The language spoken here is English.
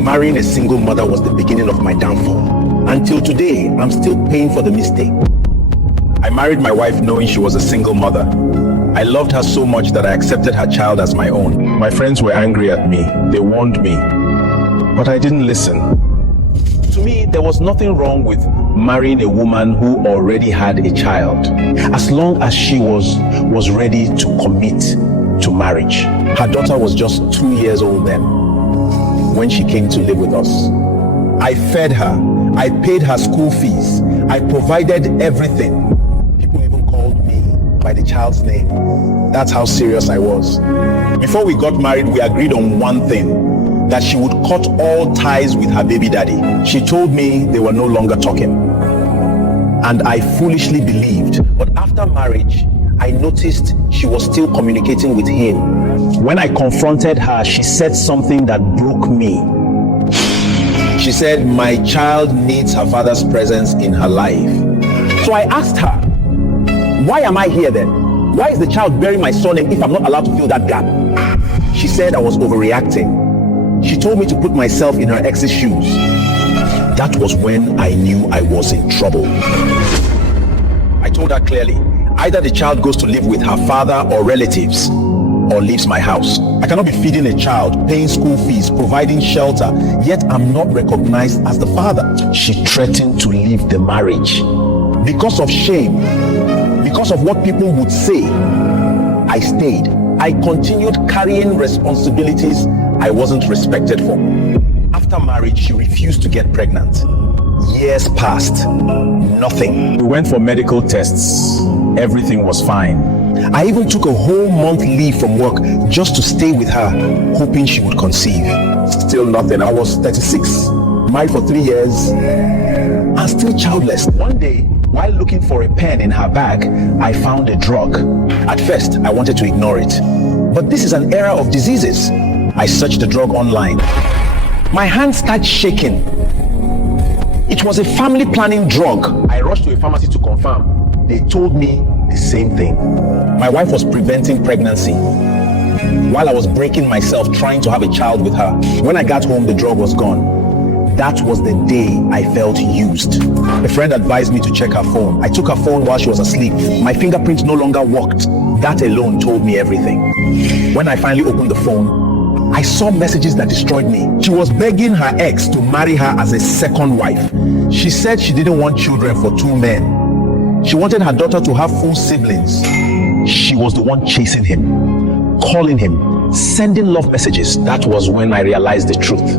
Marrying a single mother was the beginning of my downfall. Until today, I'm still paying for the mistake. I married my wife knowing she was a single mother. I loved her so much that I accepted her child as my own. My friends were angry at me. They warned me, but I didn't listen. To me, there was nothing wrong with marrying a woman who already had a child, as long as she was ready to commit to marriage. Her daughter was just 2 years old then, when she came to live with us. I fed her, I paid her school fees, I provided everything. People even called me by the child's name. That's how serious I was. Before we got married, we agreed on one thing, that she would cut all ties with her baby daddy. She told me they were no longer talking, and I foolishly believed. But after marriage, I noticed she was still communicating with him. When I confronted her, she said something that broke me. She said, "My child needs her father's presence in her life." So I asked her, why am I here then? Why is the child bearing my surname if I'm not allowed to fill that gap? She said I was overreacting. She told me to put myself in her ex's shoes. That was when I knew I was in trouble. I told her clearly, either the child goes to live with her father or relatives, or leaves my house. I cannot be feeding a child, paying school fees, providing shelter, yet I'm not recognized as the father. She threatened to leave the marriage. Because of shame, because of what people would say, I stayed. I continued carrying responsibilities I wasn't respected for. After marriage, she refused to get pregnant. Years passed, nothing. We went for medical tests. Everything was fine. I even took a whole month leave from work just to stay with her, hoping she would conceive. Still nothing. I was 36, married for 3 years, and still childless. One day, while looking for a pen in her bag, I found a drug. At first, I wanted to ignore it, but this is an era of diseases. I searched the drug online. My hands started shaking. It was a family planning drug. I rushed to a pharmacy to confirm. They told me the same thing. My wife was preventing pregnancy while I was breaking myself trying to have a child with her. When I got home, the drug was gone. That was the day I felt used. A friend advised me to check her phone. I took her phone while she was asleep. My fingerprint no longer worked. That alone told me everything. When I finally opened the phone, I saw messages that destroyed me. She was begging her ex to marry her as a second wife. She said she didn't want children for 2 men. She wanted her daughter to have full siblings. She was the one chasing him, calling him, sending love messages. That was when I realized the truth.